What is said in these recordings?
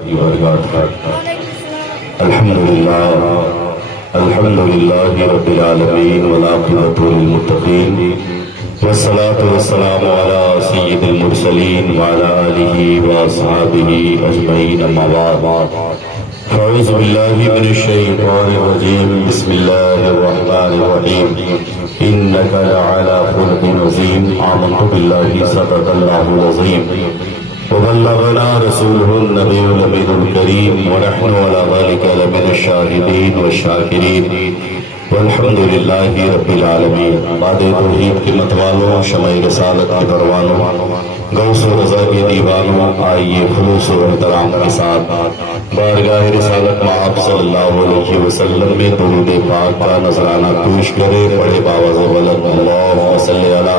الحمد لله رب العالمين والعاقبة للمتقين والصلاة والسلام على سيد المرسلين وعلى آله وأصحابه أجمعين أما بعد فأعوذ بالله من الشيطان الرجيم بسم الله الرحمن الرحيم إنك لعلى خلق عظيم آمنت بالله صدق الله العظيم وبلغنا رسوله النبي الأمين الكريم ونحن على ذلك لمن الشاهدين والشاكرين والحمد لله رب العالمین۔ بعد توحید کے متوالوں، شمع رسالت کے پروانوں، غوث و رضا کے دیوانوں، آئیے خلوص و احترام کے ساتھ بارگاہ رسالت مآب صلی اللہ علیہ وسلم میں درود پاک کا نذرانہ پیش کرے۔ پڑھے باوز بلند اللہم صلی علی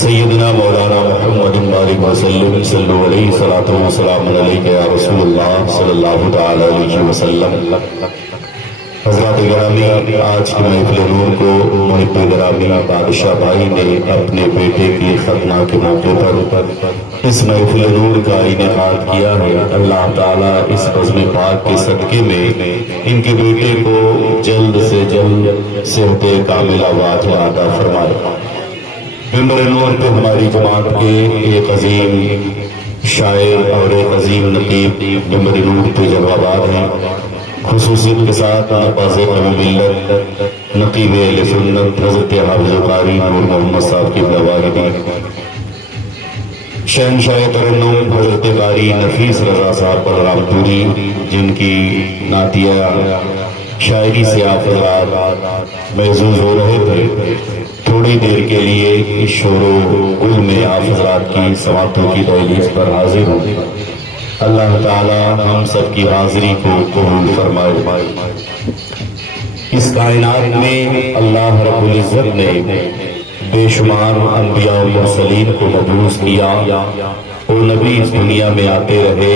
سیدنا مولانا محمد بارک وسلم صلو علیہ صلاۃ و سلام علیک یا رسول اللہ صلی اللہ تعالی علیہ وسلم۔ حضرات گرامی، آج کی محفل نور کو محب گرامی بادشاہ بھائی نے اپنے بیٹے کی ختنہ کے موقع پر اس محفل نور کا انعقاد کیا ہے۔ اللہ تعالیٰ اس بزم پاک کے صدقے میں ان کے بیٹے کو جلد سے جلد صحت کاملہ واجبہ عطا فرمائے۔ ممبر نور پہ ہماری جماعت کے ایک عظیم شاعر اور ایک عظیم نقیب ممبر نور پہ جلوہ بار ہیں، خصوصیت کے ساتھ نقاز قوم ملت نقیب اہل سنت حضرت حافظ قاری نور محمد صاحب کی بلواہدی، شہنشاہ ترنم حضرت قاری نفیس رضا صاحب بلرام پوری، جن کی نعتیہ شاعری سے آپ حضرات محظوظ ہو رہے تھے۔ تھوڑی دیر کے لیے اس شور و گل میں آپ حضرات کی سماعتوں کی دہلیز پر حاضر ہوں۔ اللہ تعالی ہم سب کی حاضری کو قبول فرمائے۔ اس کائنات میں اللہ رب العزت نے بے شمار انبیاء و مرسلین کو مبعوث کیا، وہ نبی اس دنیا میں آتے رہے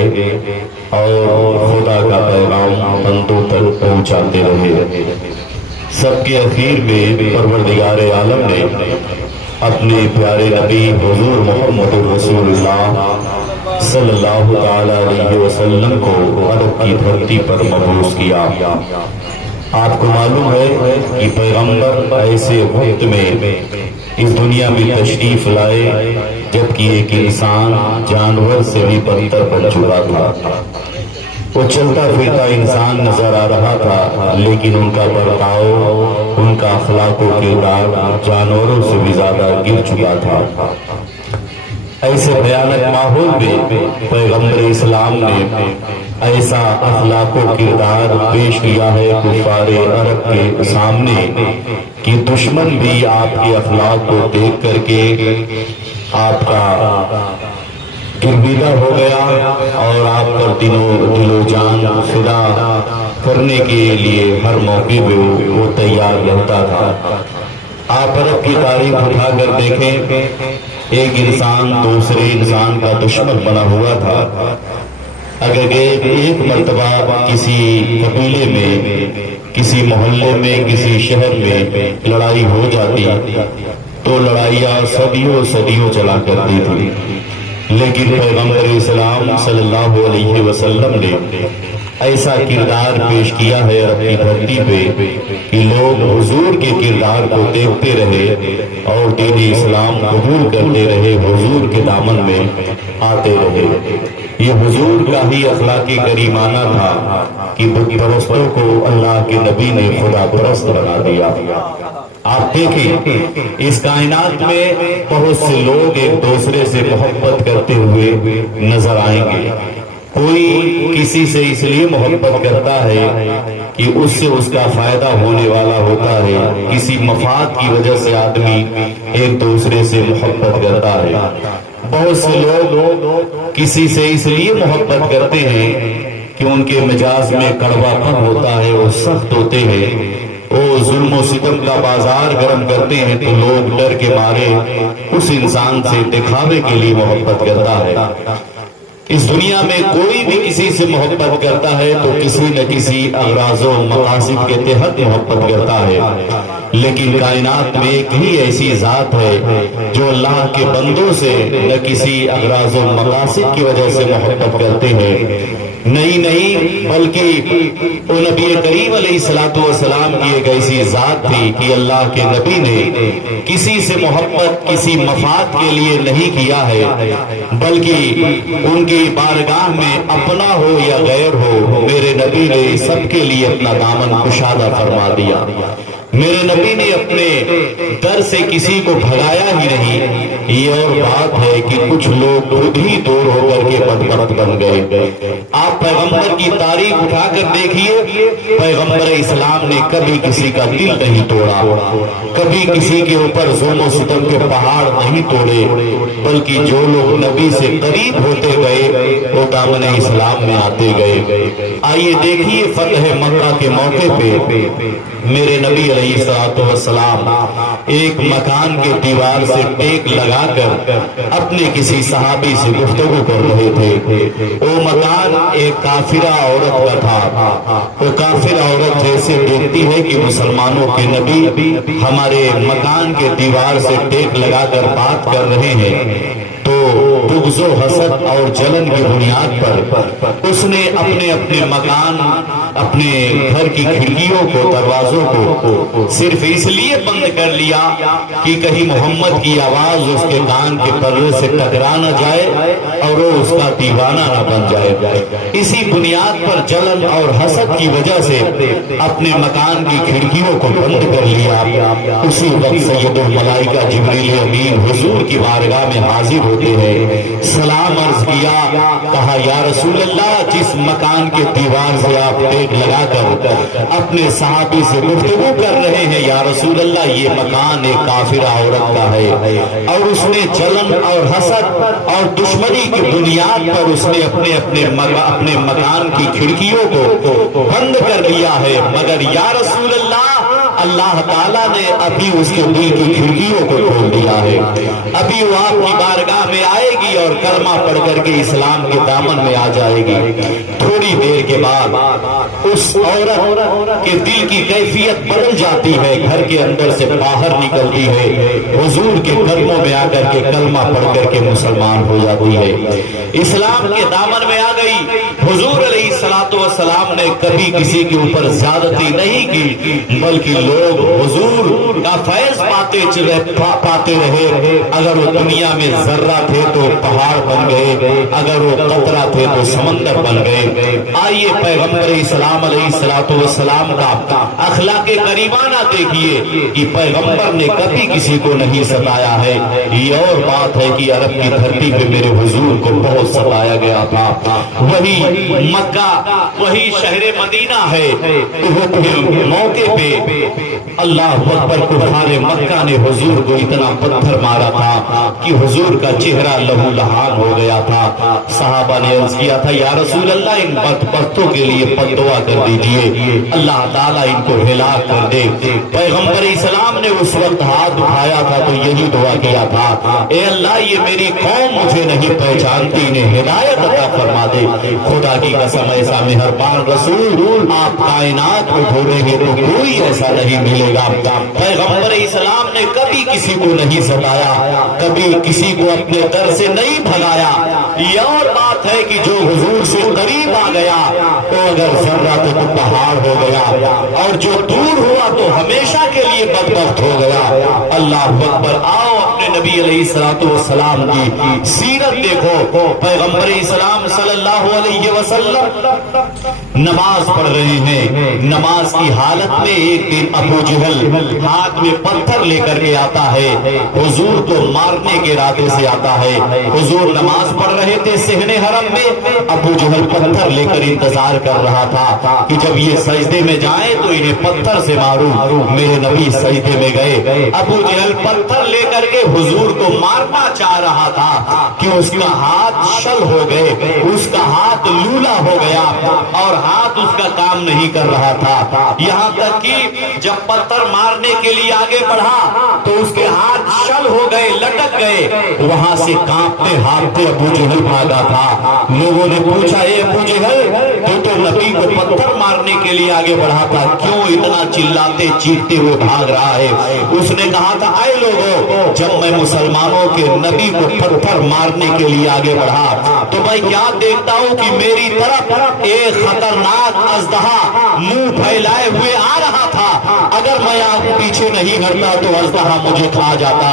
اور خدا کا پیغام بندوں تک پہنچاتے رہے۔ سب کے اخیر میں پروردگار عالم نے اپنے پیارے نبی حضور محمد رسول اللہ صلی اللہ تعالی علیہ وسلم کو عرب کی دھرتی پر مبعوث کیا۔ آپ کو معلوم ہے کہ پیغمبر ایسے وقت میں اس دنیا میں تشریف لائے جبکہ ایک انسان جانور سے بھی بدتر بن چکا تھا۔ وہ چلتا پھرتا انسان نظر آ رہا تھا، لیکن ان کا برتاؤ، ان کا اخلاق و کردار جانوروں سے بھی زیادہ گر چکا تھا۔ ایسے بھیانک ماحول میں پیغمبر اسلام نے ایسا اخلاق و کردار پیش کیا ہے کفار عرب کے سامنے کہ دشمن بھی آپ کے اخلاق کو دیکھ کر کے آپ کا گربیدہ ہو گیا اور آپ پر دل و جان فدا کرنے کے لیے ہر موقع پہ وہ تیار رہتا تھا۔ آپ عرب کی تاریخ اٹھا کر دیکھیں، ایک انسان دوسرے انسان کا دشمن بنا ہوا تھا۔ اگر ایک مرتبہ کسی قبیلے میں، کسی محلے میں، کسی شہر میں لڑائی ہو جاتی تو لڑائیاں صدیوں چلا کرتی تھی، لیکن پیغمبر اسلام صلی اللہ علیہ وسلم نے ایسا کردار پیش کیا ہے اپنی دھرتی پہ کہ لوگ حضور کے کردار کو دیکھتے رہے اور دین اسلام قبول کرتے رہے، حضور کے دامن میں آتے رہے۔ یہ حضور کا ہی اخلاقی کریمانہ تھا کہ بت پرستوں کو اللہ کے نبی نے خدا پرست بنا دیا۔ آپ دیکھیں اس کائنات میں بہت سے لوگ ایک دوسرے سے محبت کرتے ہوئے نظر آئیں گے۔ کوئی کسی سے اس لیے محبت کرتا ہے کہ اس سے اس کا فائدہ ہونے والا ہوتا ہے، کسی مفاد کی وجہ سے آدمی ایک دوسرے سے محبت کرتا ہے۔ بہت سے لوگ کسی سے اس لیے محبت کرتے ہیں کہ ان کے مزاج میں کڑوا پن ہوتا ہے، وہ سخت ہوتے ہیں، وہ ظلم و ستم کا بازار گرم کرتے ہیں تو لوگ ڈر کے مارے اس انسان سے دکھاوے کے لیے محبت کرتا ہے۔ اس دنیا میں کوئی بھی کسی سے محبت کرتا ہے تو کسی نہ کسی اغراض و مقاصد کے تحت محبت کرتا ہے، لیکن کائنات میں ایک ہی ایسی ذات ہے جو اللہ کے بندوں سے نہ کسی اغراض و مقاصد کی وجہ سے محبت کرتے ہیں، نہیں بلکہ وہ نبی کریم علیہ الصلوۃ والسلام کی ایک ایسی ذات تھی کہ اللہ کے نبی نے کسی سے محبت کسی مفاد کے لیے نہیں کیا ہے، بلکہ ان کی بارگاہ میں اپنا ہو یا غیر ہو، میرے نبی نے سب کے لیے اپنا دامن کشادہ فرما دیا۔ میرے نبی نے اپنے در سے کسی کو بھگایا ہی نہیں۔ یہ اور بات ہے کہ کچھ لوگ خود ہی دور ہو کر کے بدبخت بن گئے۔ آپ پیغمبر کی تاریخ اٹھا کر دیکھیے، پیغمبر اسلام نے کبھی کسی کا دل نہیں توڑا، کبھی کسی کے اوپر ظلم و ستم کے پہاڑ نہیں توڑے، بلکہ جو لوگ نبی سے قریب ہوتے گئے وہ دامن اسلام میں آتے گئے۔ آئیے دیکھیے فتح مکہ کے موقع پہ میرے نبی علیہ الصلوۃ والسلام ایک مکان کے دیوار سے ٹیک لگا کر اپنے کسی صحابی سے گفتگو کر رہے تھے۔ وہ مکان ایک کافرہ عورت کا تھا۔ وہ کافرہ عورت جیسے دیکھتی ہے کہ مسلمانوں کے نبی ہمارے مکان کے دیوار سے ٹیک لگا کر بات کر رہے ہیں، تو بغض و حسد اور جلن کی بنیاد پر اس نے اپنے مکان، اپنے گھر کی کھڑکیوں کو، دروازوں کو صرف اس لیے بند کر لیا کہ کہیں محمد کی آواز اس کے کان کے پردے سے ٹکرا نہ جائے اور وہ اس کا دیوانہ نہ بن جائے۔ اسی بنیاد پر جلن اور حسد کی وجہ سے اپنے مکان کی کھڑکیوں کو بند کر لیا۔ اسی وقت سید الملائکہ جبریل امین حضور کی بارگاہ میں حاضر ہوتے ہیں، سلام عرض کیا، کہا یا رسول اللہ، جس مکان کے دیوار سے آپ ٹیک لگا کر اپنے صحابی سے گفتگو کر رہے ہیں، یا رسول اللہ یہ مکان ایک کافرہ عورت کا ہے، اور اس نے جلن اور حسد اور دشمنی کی بنیاد پر اس نے اپنے مکان کی کھڑکیوں کو بند کر لیا ہے، مگر یا رسول اللہ تعالیٰ نے ابھی اس کے دل کی کھڑکیوں کو کھول دیا ہے، ابھی وہ آپ کی بارگاہ میں آئے گی اور کلمہ پڑھ کر کے اسلام کے دامن میں آ جائے گی۔ تھوڑی دیر کے بعد اس عورت کے دل کی کیفیت بدل جاتی ہے، گھر کے اندر سے باہر نکلتی ہے، حضور کے قدموں میں آ کر کے کلمہ پڑھ کر کے مسلمان ہو جاتی ہے، اسلام کے دامن میں آ گئی۔ حضور علیہ الصلوۃ والسلام نے کبھی کسی کے اوپر زیادتی نہیں کی، بلکہ لوگ حضور کا فیض پاتے رہے۔ اگر وہ دنیا میں ذرہ تھے تو پہاڑ بن گئے، اگر وہ قطرہ تھے تو سمندر بن گئے۔ آئیے پیغمبر اسلام علیہ الصلوۃ والسلام کا اخلاق کریمانہ دیکھیے کہ پیغمبر نے کبھی کسی کو نہیں ستایا ہے۔ یہ اور بات ہے کہ عرب کی دھرتی پہ میرے حضور کو بہت ستایا گیا تھا۔ وہی مکہ، وہی شہر مدینہ ہے، موقع پہ اللہ اکبر، کفار مکہ نے حضور کو اتنا پتھر مارا تھا کہ حضور کا چہرہ لہو لہان ہو گیا تھا۔ صحابہ نے عرض کیا تھا یا رسول اللہ ان بدبختوں کے لیے دعا کر دیجئے، اللہ تعالیٰ ان کو ہلاک کر دے۔ پیغمبر اسلام نے اس وقت ہاتھ اٹھایا تھا تو یہی دعا کیا تھا، اے اللہ یہ میری قوم مجھے نہیں پہچانتی، انہیں ہدایت عطا فرما دے۔ خدا کی قسم ایسا مہربان رسول آپ کائنات کو ڈھونڈیں گے تو کوئی ایسا نہیں ملے گا۔ پیغمبر اسلام نے کبھی کسی کو نہیں ستایا، کبھی کسی کو اپنے در سے نہیں بھگایا۔ یہ اور بات ہے کہ جو حضور سے قریب آ گیا تو اگر ذرہ تو پہاڑ ہو گیا، اور جو دور ہوا تو ہمیشہ کے لیے بدبخت ہو گیا۔ اللہ اکبر، آؤ اپنے نبی علیہ الصلوۃ والسلام کی سیرت دیکھو۔ پیغمبر اسلام صلی اللہ علیہ وسلم نماز پڑھ رہے ہیں، نماز کی حالت میں ایک دن ابو جہل ہاتھ میں پتھر لے کر کے آتا ہے، حضور کو مارنے کے ارادے سے آتا ہے۔ حضور نماز پڑھ رہے تھے صحن حرم میں، ابو جہل پتھر لے کر انتظار کر رہا تھا کہ جب یہ سجدے میں جائیں تو انہیں پتھر سے ماروں۔ میرے نبی سجدے میں گئے، ابو جہل پتھر لے کر کے حضور کو مارنا چاہ رہا تھا کہ اس کا ہاتھ شل ہو گئے، اس کا ہاتھ لولا ہو گیا اور ہاتھ اس کا کام نہیں کر رہا تھا، یہاں تک کہ جب پتھر مارنے کے لیے آگے بڑھا تو اس کے ہاتھ شل ہو گئے، لٹک گئے۔ وہاں سے کانپتے ہاتھتے ابو جہل بھاگا تھا۔ لوگوں نے پوچھا اے ابو جہل تو نبی کو پتھر مارنے کے لیے آگے بڑھا تھا، کیوں اتنا چلاتے چیختے ہوئے بھاگ رہا ہے؟ اس نے کہا تھا اے لوگوں، جب میں مسلمانوں کے نبی کو پتھر مارنے کے لیے آگے بڑھا تو میں کیا دیکھتا ہوں کہ میری طرف ایک خطرناک اژدہا منہ پھیلائے ہوئے آ رہا تھا، اگر میں آپ پیچھے نہیں ہٹتا تو اژدہا مجھے کھا جاتا۔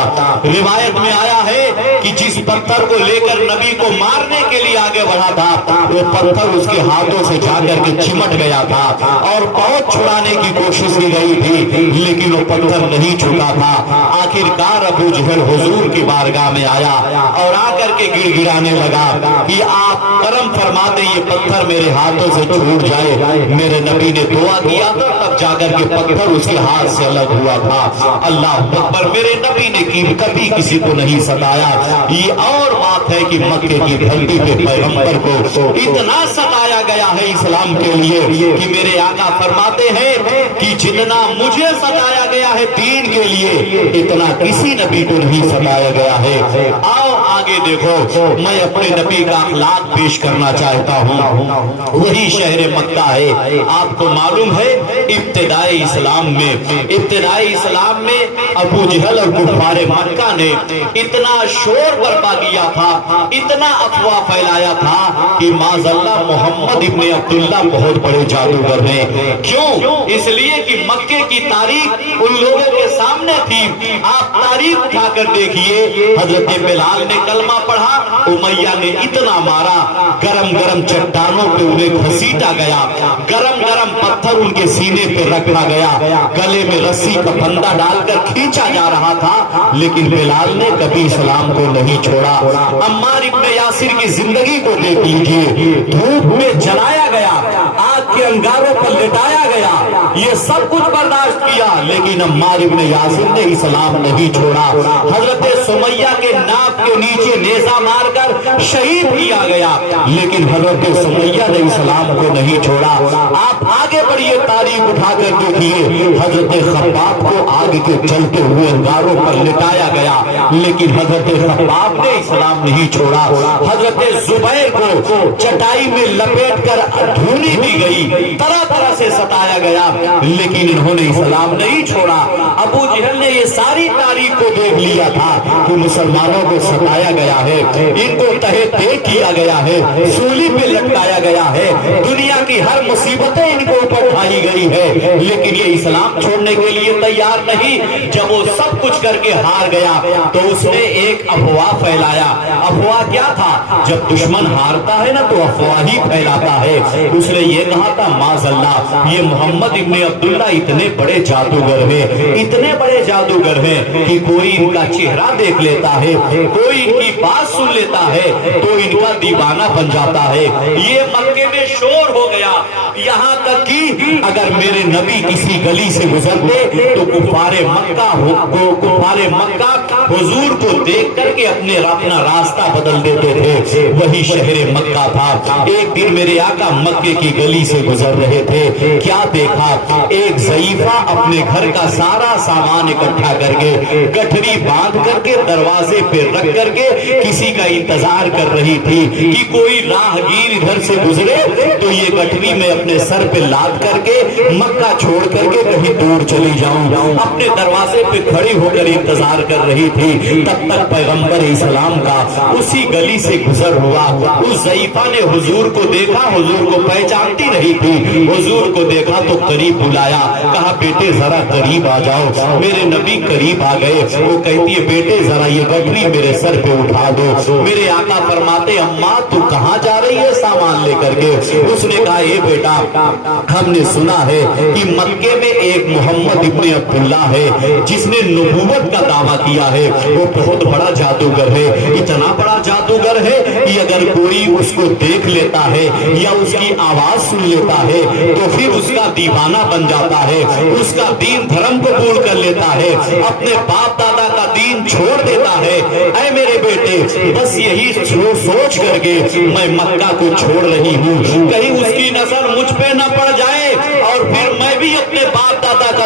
روایت میں آیا ہے کہ جس پتھر کو لے کر نبی کو مارنے کے لیے آگے بڑھا تھا وہ پتھر اس کے ہاتھوں سے جا کر کے چمٹ گیا تھا اور بہت چھڑانے کی کوشش کی گئی تھی لیکن وہ پتھر نہیں چھوٹا تھا۔ آخرکار ابو جہل حضور کی بارگاہ میں آیا اور آ کر کے گڑ گڑانے لگا کہ آپ کرم فرما دیں یہ پتھر میرے ہاتھوں سے چھوٹ جائے۔ میرے نبی نے دعا کیا تھا تب جا کر کے پتھر اس کے ہاتھ سے الگ ہوا تھا۔ اللہ اکبر، میرے نبی نے کبھی کسی کو نہیں ستایا۔ یہ اور بات ہے کہ مکے کی دھرتی پہ پیغمبر کو اتنا ستایا گیا ہے اسلام کے لیے کہ میرے آقا فرماتے ہیں کہ جتنا مجھے ستایا گیا ہے دین کے لیے اتنا کسی نبی کو نہیں ستایا گیا ہے۔ آؤ آگے دیکھو، میں اپنے نبی کا اخلاق پیش کرنا چاہتا ہوں۔ وہی شہر مکہ ہے، آپ کو معلوم ہے ابتدائی اسلام میں ابو جہل اور کفار مکہ نے اتنا شور برپا کیا تھا، اتنا افواہ پھیلایا تھا کہ معاذ اللہ محمد ابن عبداللہ بہت بڑے جادوگر ہیں۔ کیوں؟ اس لیے کہ مکے کی تاریخ ان لوگوں کے سامنے تھی۔ آپ تاریخ اٹھا کر دیکھیے، حضرت بلال نے کلمہ پڑھا، امیہ نے اتنا مارا، گرم گرم چٹانوں پہ انہیں گھسیٹا گیا، گرم گرم پتھر ان کے سینے پہ رکھا گیا، گلے میں رسی کا پھندا ڈال کر کھینچا جا رہا تھا، لیکن بلال نے کبھی اسلام کو نہیں چھوڑا۔ عمار ابن یاسر کی زندگی کو دیکھ لیجیے، دھوپ میں جلایا گیا، آگ کے انگاروں پر لٹایا گیا، یہ سب کچھ برداشت کیا لیکن عمار ابن یاسر نے اسلام نہیں چھوڑا۔ حضرت سمیہ کے ناک کے نیچے نیزہ مار کر شہید کیا گیا لیکن حضرت سمیہ نے اسلام کو نہیں چھوڑا۔ آپ آگے بڑھیے، تاریخ اٹھا کر دیکھیے، حضرت خباب کو آگ کے جلتے ہوئے انگاروں پر لٹایا گیا لیکن حضرت خباب نے اسلام نہیں چھوڑا۔ حضرت زبیر کو چٹائی میں لپیٹ کر دھونی دی گئی، طرح طرح سے ستایا گیا لیکن انہوں نے اسلام نہیں چھوڑا۔ ابو جہل نے یہ ساری تاریخ کو دیکھ لیا تھا کہ مسلمانوں کو ستایا گیا ہے، ان کو تہے تہے کیا گیا ہے، سولی پہ لٹکایا گیا ہے، دنیا کی ہر مصیبتیں ان کو اوپر اٹھائی گئی ہے لیکن یہ اسلام چھوڑنے کے لیے تیار نہیں۔ جب وہ سب کچھ کر کے ہار گیا تو اس نے ایک افواہ پھیلایا۔ افواہ کیا تھا؟ جب دشمن ہارتا ہے نا تو افواہ ہی پھیلاتا ہے۔ اس نے یہ کہا تھا معاذ اللہ یہ محمد ابن عبداللہ اتنے بڑے جادوگر ہیں، اتنے بڑے جادوگر ہیں کہ کوئی ان کا چہرہ دیکھ لیتا ہے، کوئی ان کی بات سن لیتا ہے تو ان کا دیوانہ بن جاتا ہے۔ یہ مکے میں شور ہو گیا، یہاں تک کہ اگر میرے نبی کسی گلی سے گزرتے تو کفار مکہ حضور کو دیکھ کر کے اپنا راستہ بدل دیتے تھے۔ وہی شہر مکہ تھا۔ ایک دن میرے آقا مکے کی گلی سے گزر رہے تھے، کیا دیکھا؟ ایک ضعیفہ اپنے گھر کا سارا سامان اکٹھا کر کے گٹھڑی باندھ کر کے دروازے پہ رکھ کر کے کسی کا انتظار کر رہی تھی کہ کوئی راہگیر ادھر سے گزرے تو یہ گٹھڑی میں اپنے سر پہ لاد کر کے مکہ چھوڑ کر کے کہیں دور چلی جاؤں۔ اپنے دروازے پہ کھڑی ہو کر انتظار کر رہی تھی، تب تک پیغمبر اسلام کا اسی گلی سے گزر ہوا۔ اس ضعیفہ نے حضور کو دیکھا، حضور کو پہچانتی رہی تھی، حضور کو دیکھا تو قریب بلایا، کہا بیٹے ذرا قریب آ جاؤ۔ میرے نبی قریب آ گئے، وہ کہتی ہے بیٹے ذرا یہ گٹھڑی میرے سر پہ اٹھا دو۔ میرے آقا فرماتے اماں تو کہاں جا رہی ہے سامان لے کر کے؟ اس نے کہا اے بیٹا ہم نے سنا ہے کہ مکے میں ایک محمد ابن عبداللہ ہے جس نے نبوت کا دعویٰ کیا ہے، وہ بہت بڑا جادوگر ہے، اتنا بڑا جادوگر ہے کہ اگر کوئی اس کو دیکھ لیتا ہے یا اس کی آواز سن لیتا ہے تو پھر اس کا دیوانہ بن جاتا ہے، اس کا دین دھرم قبول کر لیتا ہے، اپنے باپ دادا کا دین چھوڑ دیتا ہے۔ اے میرے بیٹے بس یہی سوچ کر کے میں مکہ کو چھوڑ رہی ہوں، کہیں اس کی نظر مجھ پہ نہ پڑ جائے اور پھر میں بھی اپنے باپ دادا کا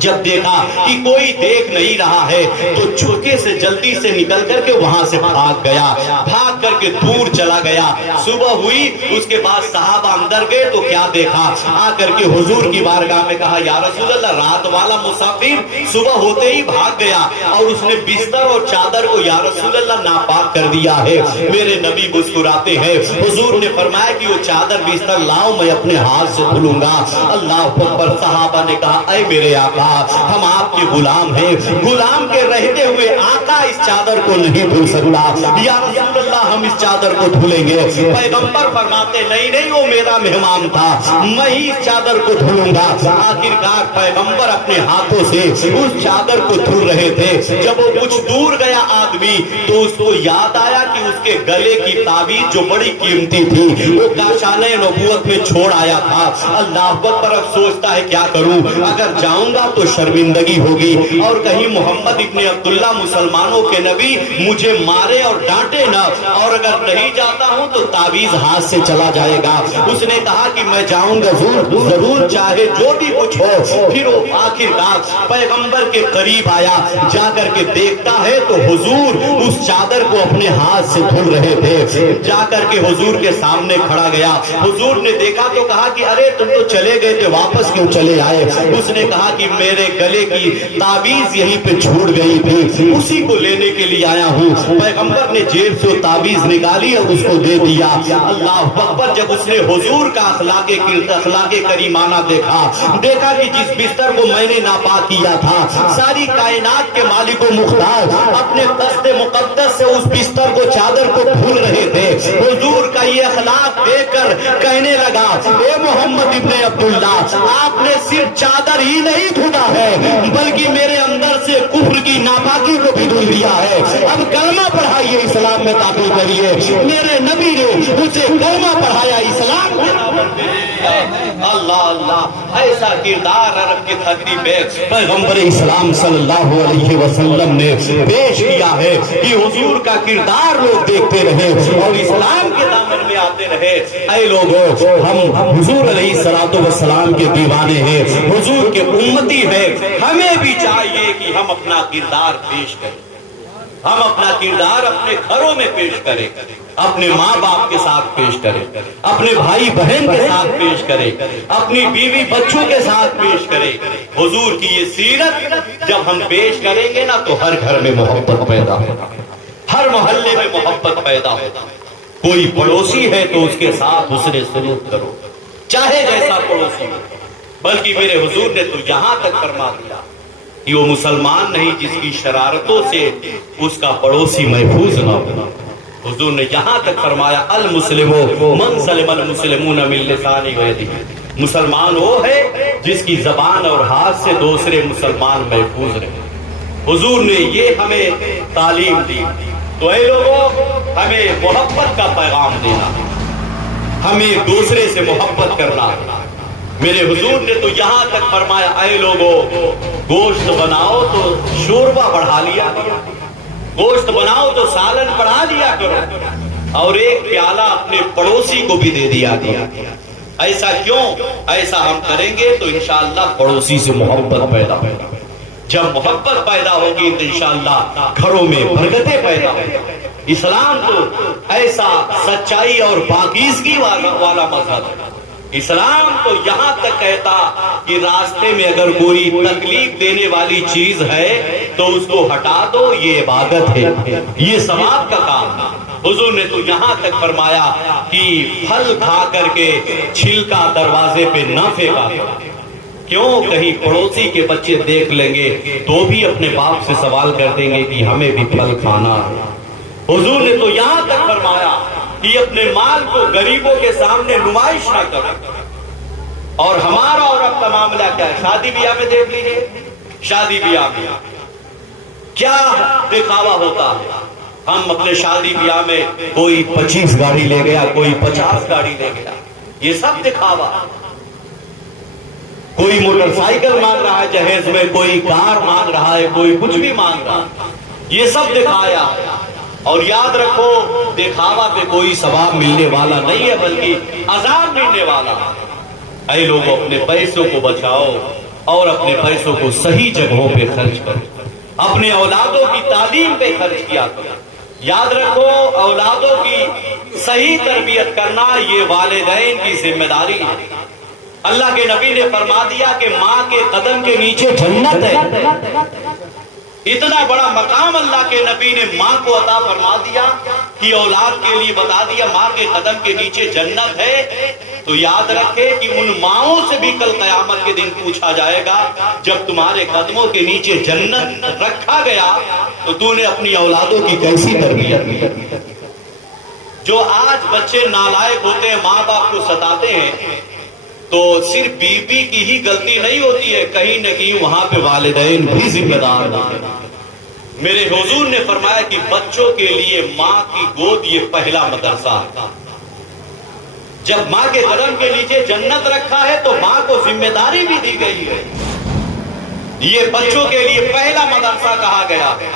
جب دیکھا کہ کوئی دیکھ نہیں رہا ہے تو چھوٹے سے جلدی سے نکل کر کے وہاں سے بھاگ گیا، بھاگ کر کے دور چلا گیا۔ صبح ہوئی، اس کے بعد صحابہ اندر گئے تو کیا دیکھا، آ کر کے حضور کی بارگاہ میں کہا یا رسول اللہ، رات والا مسافر صبح ہوتے ہی بھاگ گیا اور اس نے بستر اور چادر کو یا رسول اللہ ناپاک کر دیا ہے۔ میرے نبی مسکراتے ہیں، حضور نے فرمایا کہ وہ چادر بستر لاؤ، میں اپنے ہاتھ سے دھلوں گا۔ اللہ اکبر۔ صحابہ نے کہا اے میرے آقا، ہم آپ کے غلام ہیں، غلام کے رہتے ہوئے آقا اس چادر کو نہیں دھل سکتا، یا رسول اللہ ہم اس چادر کو دھلیں گے۔ پیغمبر فرماتے نہیں نہیں، وہ میرا مہمان تھا، میں ہی اس چادر کو دھلوں گا۔ آخرکار پیغمبر اپنے ہاتھوں سے اس چادر کو دھل رہے تھے۔ جب وہ کچھ دور گیا آدمی تو اس کو یاد آیا کہ اس کے گلے کی تعویذ جو بڑی قیمتی تھی وہ کاشانہ نبوت میں چھوڑ آیا تھا۔ اللہ اکبر۔ اب سوچتا ہے کیا کروں، اگر جاؤں گا تو شرمندگی ہوگی اور کہیں محمد ابن عبداللہ مسلمانوں کے نبی مجھے مارے اور ڈانٹے نہ، اور اگر نہیں جاتا ہوں تو تعویذ ہاتھ سے چلا جائے گا۔ اس نے کہا کہ میں جاؤں گا ضرور، چاہے جو بھی کچھ ہو۔ پھر وہ آخرکار پیغمبر کے قریب آیا، جا کر کے دیکھتا ہے تو حضور اس چادر کو اپنے ہاتھ سے دھل رہے تھے۔ جا کر کے حضور کے سامنے کھڑا گیا، حضور نے دیکھا تو کہا کہ ارے تم تو چلے گئے تھے، واپس کیوں چلے آئے؟ اس نے کہا کہ میرے گلے کی تعویذ یہیں پہ چھوٹ گئی تھی، اسی کو لینے کے لیے آیا ہوں۔ پیغمبر نے جیب سے تعویذ نکالی اور اس کو دے دیا۔ اللہ اکبر۔ جب اس نے حضور کا اخلاق کریمانہ دیکھا کہ جس بستر کو میں نے ناپاک کیا تھا، ساری کائنات کے مالک و مختار اپنے دست مقدس سے اس بستر کو، چادر کو دھل رہے تھے، حضور کا یہ اخلاق دیکھ کر کہنے لگا اے محمد ابن عبداللہ، آپ نے صرف چادر ہی نہیں دھلا ہے بلکہ میرے اندر سے کفر کی ناپاکی کو بھی دھل دیا ہے۔ اب کلمہ پڑھائیے، اسلام میں داخل کریے۔ میرے نبی نے اسے کلمہ پڑھایا، اسلام میں۔ اللہ اللہ، ایسا کردار عرب کی دھرتی پہ پیغمبر اسلام صلی اللہ علیہ وسلم نے پیش کیا ہے کہ حضور کا کردار لوگ دیکھتے رہے اور اسلام کے دامن میں آتے رہے۔ اے لوگوں، ہم حضور علیہ الصلوۃ والسلام کے دیوانے ہیں، حضور کے امتی ہیں، ہمیں بھی چاہیے کہ ہم اپنا کردار پیش کریں، ہم اپنا کردار اپنے گھروں میں پیش کریں، اپنے ماں باپ کے ساتھ پیش کریں، اپنے بھائی بہن کے ساتھ پیش کریں، اپنی بیوی بچوں کے ساتھ پیش کریں۔ حضور کی یہ سیرت جب ہم پیش کریں گے نا تو ہر گھر میں محبت پیدا ہوگا، ہر محلے میں محبت پیدا ہوگا۔ کوئی پڑوسی ہے تو اس کے ساتھ حسن سلوک کرو، چاہے جیسا پڑوسی ہو۔ بلکہ میرے حضور نے تو یہاں تک فرما دیا کہ وہ مسلمان نہیں جس کی شرارتوں سے اس کا پڑوسی محفوظ نہ ہو۔ حضور نے یہاں تک فرمایا المسلم من سلم المسلمون من لسانہ و یدہ، مسلمان وہ ہے جس کی زبان اور ہاتھ سے دوسرے مسلمان محفوظ رہے۔ حضور نے یہ ہمیں تعلیم دی۔ تو اے لوگوں، ہمیں محبت کا پیغام دینا، ہمیں دوسرے سے محبت کرنا۔ میرے حضور نے تو یہاں تک فرمایا اے لوگوں، گوشت بناؤ تو شوربہ بڑھا لیا، گوشت بناؤ تو سالن بڑھا لیا کرو، اور ایک پیالہ اپنے پڑوسی کو بھی دے دیا گیا۔ ایسا کیوں؟ ایسا ہم کریں گے تو انشاءاللہ پڑوسی سے محبت پیدا ہوگی۔ جب محبت پیدا ہوگی تو انشاءاللہ گھروں میں برکتیں پیدا ہوگی۔ اسلام تو ایسا سچائی اور پاکیزگی والا مذہب ہے۔ اسلام تو یہاں تک کہتا کہ راستے میں اگر کوئی تکلیف دینے والی چیز ہے تو اس کو ہٹا دو، یہ عبادت ہے، یہ ثواب کا کام ہے۔ حضور نے تو یہاں تک فرمایا کہ پھل کھا کر کے چھلکا دروازے پہ نہ پھینکا۔ کیوں؟ کہیں پڑوسی کے بچے دیکھ لیں گے تو بھی اپنے باپ سے سوال کر دیں گے کہ ہمیں بھی پھل کھانا ہے۔ حضور نے تو یہاں تک فرمایا کہ اپنے مال کو غریبوں کے سامنے نمائش نہ کرو۔ اور ہمارا اور اب کا معاملہ کیا ہے؟ شادی بیاہ میں دیکھ لیجیے، شادی بیاہ میں کیا دکھاوا ہوتا ہے۔ ہم اپنے شادی بیاہ میں کوئی 25 گاڑی لے گیا، کوئی 50 گاڑی لے گیا، یہ سب دکھاوا۔ کوئی موٹر سائیکل مانگ رہا ہے جہیز میں، کوئی کار مانگ رہا ہے، کوئی کچھ بھی مانگ رہا ہے، یہ سب دکھایا۔ اور یاد رکھو، دکھاوا پہ کوئی ثواب ملنے والا نہیں ہے بلکہ عذاب ملنے والا۔ اے لوگوں، اپنے پیسوں کو بچاؤ، اور اپنے پیسوں کو صحیح جگہوں پہ خرچ کرو، اپنے اولادوں کی تعلیم پہ خرچ کیا کرو۔ یاد رکھو، اولادوں کی صحیح تربیت کرنا یہ والدین کی ذمہ داری ہے۔ اللہ کے نبی نے فرما دیا کہ ماں کے قدم کے نیچے جنت ہے۔ اتنا بڑا مقام اللہ کے نبی نے ماں کو عطا فرما دیا کہ اولاد کے لیے بتا دیا ماں کے قدم کے نیچے جنت ہے۔ تو یاد رکھے کہ ان ماؤں سے بھی کل قیامت کے دن پوچھا جائے گا، جب تمہارے قدموں کے نیچے جنت رکھا گیا تو تو نے اپنی اولادوں کی کیسی تربیت کی؟ جو آج بچے نالائق ہوتے ہیں، ماں باپ کو ستاتے ہیں، تو صرف بیوی کی ہی غلطی نہیں ہوتی ہے، کہیں نہ کہیں وہاں پہ والدین بھی ذمہ دار ہوتے ہیں۔ میرے حضور نے فرمایا کہ بچوں کے لیے ماں کی گود یہ پہلا مدرسہ ہے۔ جب ماں کے قدم کے نیچے جنت رکھا ہے تو ماں کو ذمہ داری بھی دی گئی ہے، یہ بچوں کے لیے پہلا مدرسہ کہا گیا ہے۔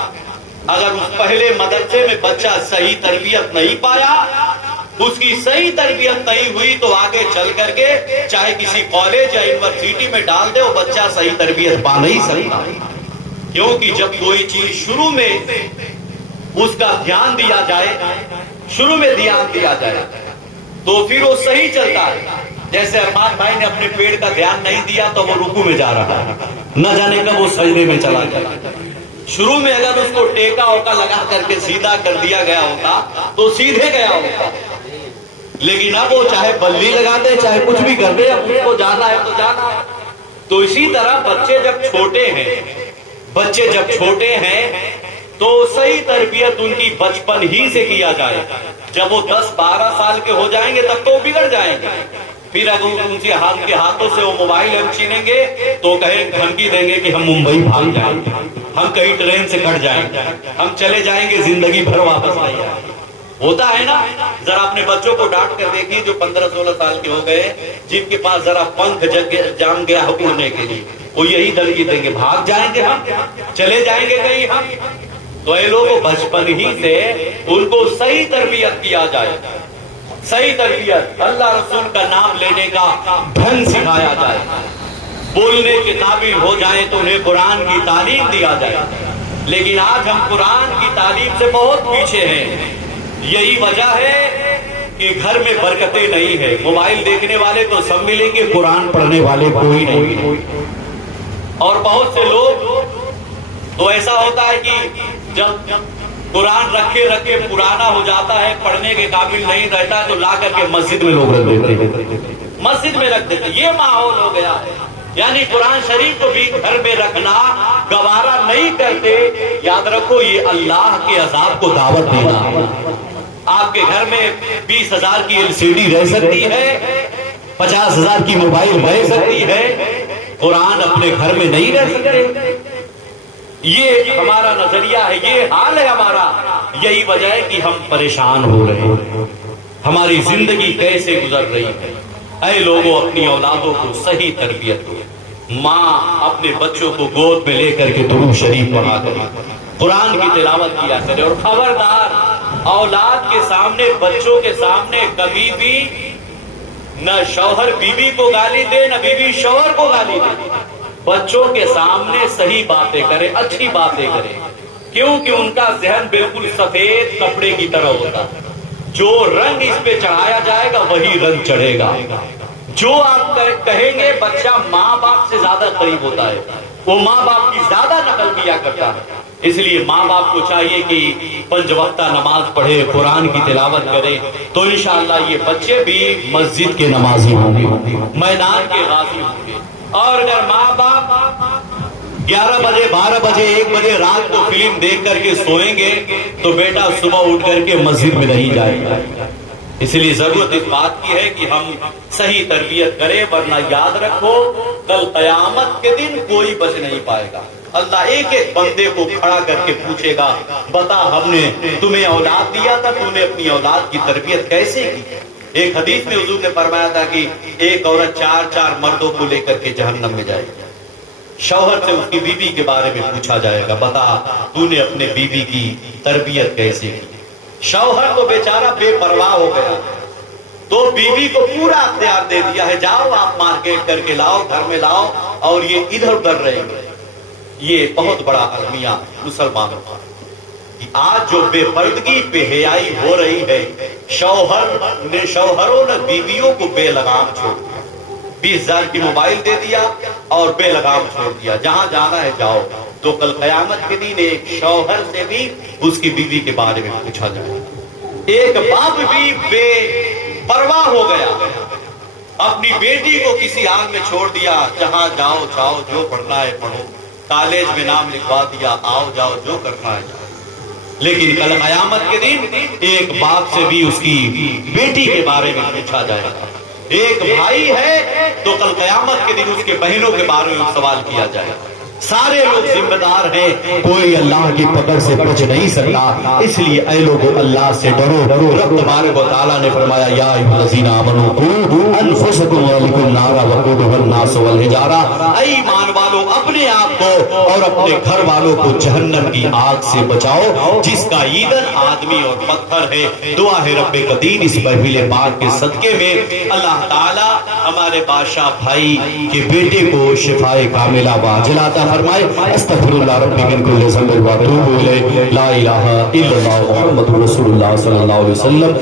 اگر اس پہلے مدرسے میں بچہ صحیح تربیت نہیں پایا، اس کی صحیح تربیت نہیں ہوئی، تو آگے چل کر کے چاہے کسی کالج یا یونیورسٹی میں ڈال دے، وہ بچہ صحیح تربیت پا نہیں سکتا۔ کیونکہ جب کوئی چیز شروع میں اس کا دھیان دیا جائے، شروع میں دھیان دیا جائے تو پھر وہ صحیح چلتا ہے۔ جیسے ارمان بھائی نے اپنے پیڑ کا دھیان نہیں دیا تو وہ رکوع میں جا رہا ہے، نہ جانے کب وہ سجدے میں چلا گیا۔ شروع میں اگر اس کو ٹیکا اوکا لگا کر کے سیدھا کر دیا گیا ہوتا تو سیدھے گیا ہوتا، لیکن اب وہ چاہے بلی لگا دے چاہے کچھ بھی کر دے، اب اس کو جانا ہے تو جانا ہے۔ تو اسی طرح بچے جب چھوٹے ہیں تو صحیح تربیت ان کی بچپن ہی سے کیا جائے۔ جب وہ 10-12 سال کے ہو جائیں گے تب تو بگڑ جائیں گے، پھر اگر ان کے ہاتھوں سے وہ موبائل ہم چھینیں گے تو کہیں دھمکی دیں گے کہ ہم ممبئی بھاگ جائیں گے، ہم کہیں ٹرین سے کٹ جائیں گے، ہم چلے جائیں گے، زندگی بھر واپس آئیں گے۔ ہوتا ہے نا، ذرا اپنے بچوں کو ڈانٹ کر دیکھیے جو 15-16 سال کے ہو گئے، جن کے پاس ذرا پنکھ جام گیا اڑنے کے لیے، وہ یہی دھمکی دیں گے بھاگ جائیں گے، ہم چلے جائیں گے کہیں ہم۔ تو اے لوگوں، بچپن ہی سے ان کو صحیح تربیت کیا جائے، صحیح تربیت، اللہ رسول کا نام لینے کا ڈھنگ سکھایا جائے، بولنے کے قابل ہو جائیں تو انہیں قرآن کی تعلیم دیا جائے۔ لیکن آج ہم قرآن کی تعلیم سے بہت پیچھے ہیں۔ یہی وجہ ہے کہ گھر میں برکتیں نہیں ہے، موبائل دیکھنے والے تو سب ملیں گے، قرآن پڑھنے والے کوئی نہیں۔ اور بہت سے لوگ تو ایسا ہوتا ہے کہ جب قرآن رکھے پرانا ہو جاتا ہے، پڑھنے کے قابل نہیں رہتا تو لا کر کے مسجد میں لوگ رکھ دیتے ہیں، مسجد میں رکھ دیتے ہیں۔ یہ ماحول ہو گیا ہے، یعنی قرآن شریف کو بھی گھر میں رکھنا گوارا نہیں کرتے۔ یاد رکھو، یہ اللہ کے عذاب کو دعوت دینا ہے۔ آپ کے گھر میں 20,000 کی LCD رہ سکتی ہے، 50,000 کی موبائل رہ سکتی ہے، قرآن اپنے گھر میں نہیں رہ سکتے۔ یہ ہمارا نظریہ ہے، یہ حال ہے ہمارا۔ یہی وجہ ہے کہ ہم پریشان ہو رہے ہیں، ہماری زندگی کیسے گزر رہی ہے۔ اے لوگوں، اپنی اولادوں کو صحیح تربیت دو۔ ماں اپنے بچوں کو گود میں لے کر کے درود شریف پڑھا کرے، قرآن کی تلاوت کیا کرے، اور خبردار اولاد کے سامنے، بچوں کے سامنے کبھی بھی نہ شوہر بیوی کو گالی دے، نہ بیوی شوہر کو گالی دے۔ بچوں کے سامنے صحیح باتیں کرے، اچھی باتیں کرے، کیونکہ ان کا ذہن بالکل سفید کپڑے کی طرح ہوتا ہے۔ جو رنگ اس پہ چڑھایا جائے گا وہی رنگ چڑھے گا۔ جو آپ کہیں گے، بچہ ماں باپ سے زیادہ قریب ہوتا ہے، وہ ماں باپ کی زیادہ نقل کیا کرتا ہے۔ اس لیے ماں باپ کو چاہیے کہ 5 وقتہ نماز پڑھے، قرآن کی تلاوت کرے، تو انشاءاللہ یہ بچے بھی مسجد کے نمازی ہوں گے، میدان کے غازی ہوں گے۔ اور اگر ماں باپ 11 بجے 12 بجے 1 بجے رات کو فلم دیکھ کر کے سوئیں گے تو بیٹا صبح اٹھ کر کے مسجد میں نہیں جائے گا۔ اس لیے ضرورت اس بات کی ہے کہ ہم صحیح تربیت کریں، ورنہ یاد رکھو کل قیامت کے دن کوئی بچ نہیں پائے گا۔ اللہ ایک ایک بندے کو کھڑا کر کے پوچھے گا، بتا ہم نے تمہیں اولاد دیا تھا، تم نے اپنی اولاد کی تربیت کیسے کی؟ ایک حدیث میں حضور نے فرمایا تھا کہ ایک عورت 4 مردوں کو لے کر کے جہنم میں جائے گی۔ شوہر سے اس کی بیوی کے بارے میں پوچھا جائے گا، بتا تو نے اپنے بیوی کی تربیت کیسے کی؟ شوہر تو بیچارہ بے پرواہ ہو گیا، تو بیوی کو پورا اختیار دے دیا ہے، جاؤ آپ مارکیٹ کر کے لاؤ، گھر میں لاؤ، اور یہ ادھر ادھر رہیں گے. یہ بہت بڑا المیہ مسلمانوں کا. آج جو بے پردگی بے حیائی ہو رہی ہے، شوہروں نے بیویوں کو بے لگام چھوڑ دیا، 20,000 کی موبائل دے دیا اور بے لگام چھوڑ دیا، جہاں جانا ہے جاؤ. تو کل قیامت کے دن ایک شوہر سے بھی اس کی بیوی کے بارے میں پوچھا جائے. ایک باپ بھی بے پرواہ ہو گیا، اپنی بیٹی کو کسی آگ میں چھوڑ دیا، جہاں جاؤ جاؤ، جو پڑھنا ہے پڑھو، کالج میں نام لکھوا دیا، آؤ جاؤ جو کرنا ہے جاؤ. لیکن کل قیامت کے دن ایک باپ سے بھی اس کی بیٹی کے بارے میں پوچھا جائے گا. ایک بھائی ہے تو کل قیامت کے دن اس کے بہنوں کے بارے میں سوال کیا جائے گا. سارے لوگ ذمہ دار ہیں، کوئی اللہ کی پکڑ سے بچ نہیں سکتا. اس لیے اے لوگوں اللہ سے ڈرو. رب تبارک و تعالیٰ نے فرمایا یا ایھا الذین آمنوا قوا انفسکم واہلیکم نارا وقودھا الناس والحجارہ. اے ایمان والو اپنے آپ کو اور اپنے گھر والوں کو جہنم کی آگ سے بچاؤ جس کا ایندھن آدمی اور پتھر ہے. دعا ہے رب قدیر اس محفل پاک کے صدقے میں اللہ تعالیٰ ہمارے بادشاہ بھائی کے بیٹے کو شفائے کاملہ وعاجلہ عطا فرمائے. استغفر اللہ ربی من کل ذنب و اتوب الیہ. لا الہ الا اللہ محمد رسول اللہ صلی اللہ علیہ وسلم.